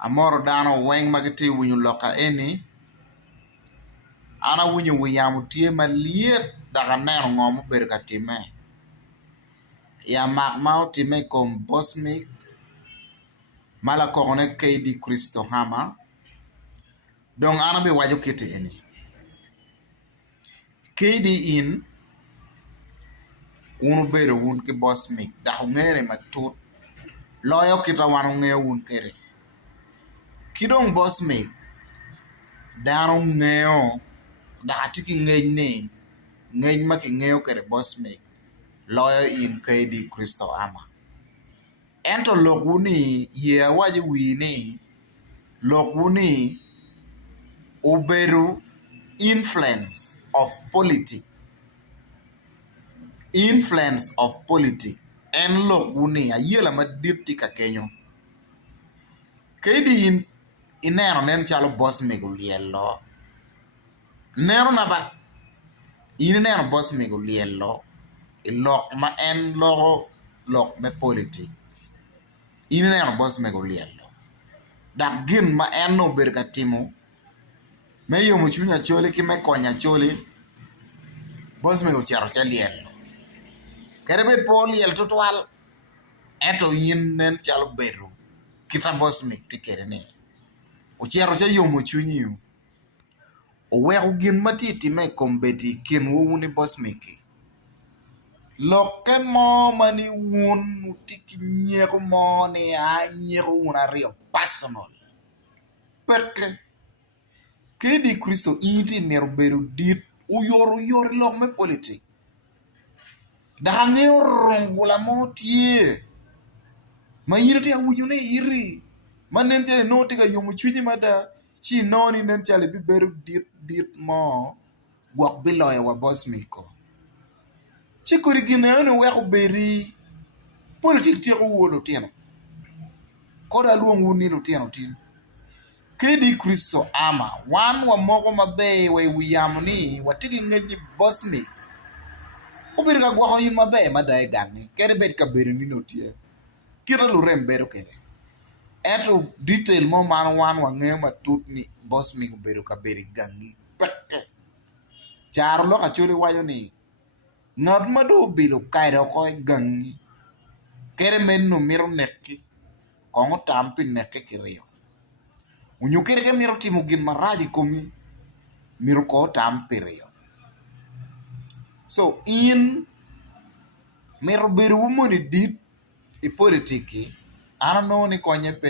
Amoro dano weng magiti winyo loka eni. Ana winyo wiyamo tie maliet daga neno ngomo ber ka time. Ya mak ma otime kom Bosmik mala kokone KD Kristo Hama. Dong ana be wajo kete eni. KD in unu bero un ki Bosmik da ngere matut loyo kita wanu ng'eyo un kere. Kidong Bosmik dano ng'eyo da atiki ng'eny ma ki ng'eyo kere Bosmik loyo in KD Kristo Ama. Ento lokuni ye awaji wini lokuni uberu influence of politics. Influence of politics en lokuni ayela madipti ka kenyo. KD ineno nen chalo Bosmik ulielo. Neno na ba ineno Bosmik ulielo. Ilok ma en lok me politik. Ineno Bosmik ulielo. Dak gin ma en no ber ka timo. Me yomo chunya chole ki me konya chole. Bosmik ucharo cha lielo. Kere bet po liel tutwal. Eto yin nen chalo beru. Kita Bosmik tikere ne. Ucharo cha yomo chunyi. Oweko gin matiti me kombeti kin wuni Bosmik. Loke mo mani wun utiki nyeko mo ni nyeko una rio personal. Peke. KD Kristo inti nero beru dit uyori lok me politik. Dang'eyo rongula mo tie. Ma yiri te awujo ne iri. Ma nen chale no tika yomo chunyi mada. Chi noni nen chale bi beru dit mo. Gwak biloye wa Bosmiko. Chikuri gine weko beri. Politik tiyo uwodo tieno. Koda luong wuni lo tieno tin. KD Kristo Ama. Wan wa moko mabe we wiyamo ni. Watiki ng'eji Bosmik. Ubiri ka gwako yin mabe madae gangi. Kere bet ka beri nino tiyo. Kira lurem bero kere. Eto detail mo man wan wa ng'eyo matut ni Bosmik ubiro ka beri gangi. Peke. Charo lo ka chuli wayo ni. Ng'at mado bilo kairo ko gangi. Kere men no miro neki. Kongo tampi neki kirio. Unyukiri ke miro timu gin maraji komi. Miro ko tampi rio. So in miro biru umoni dit i politiki. Ano no ni konye pe.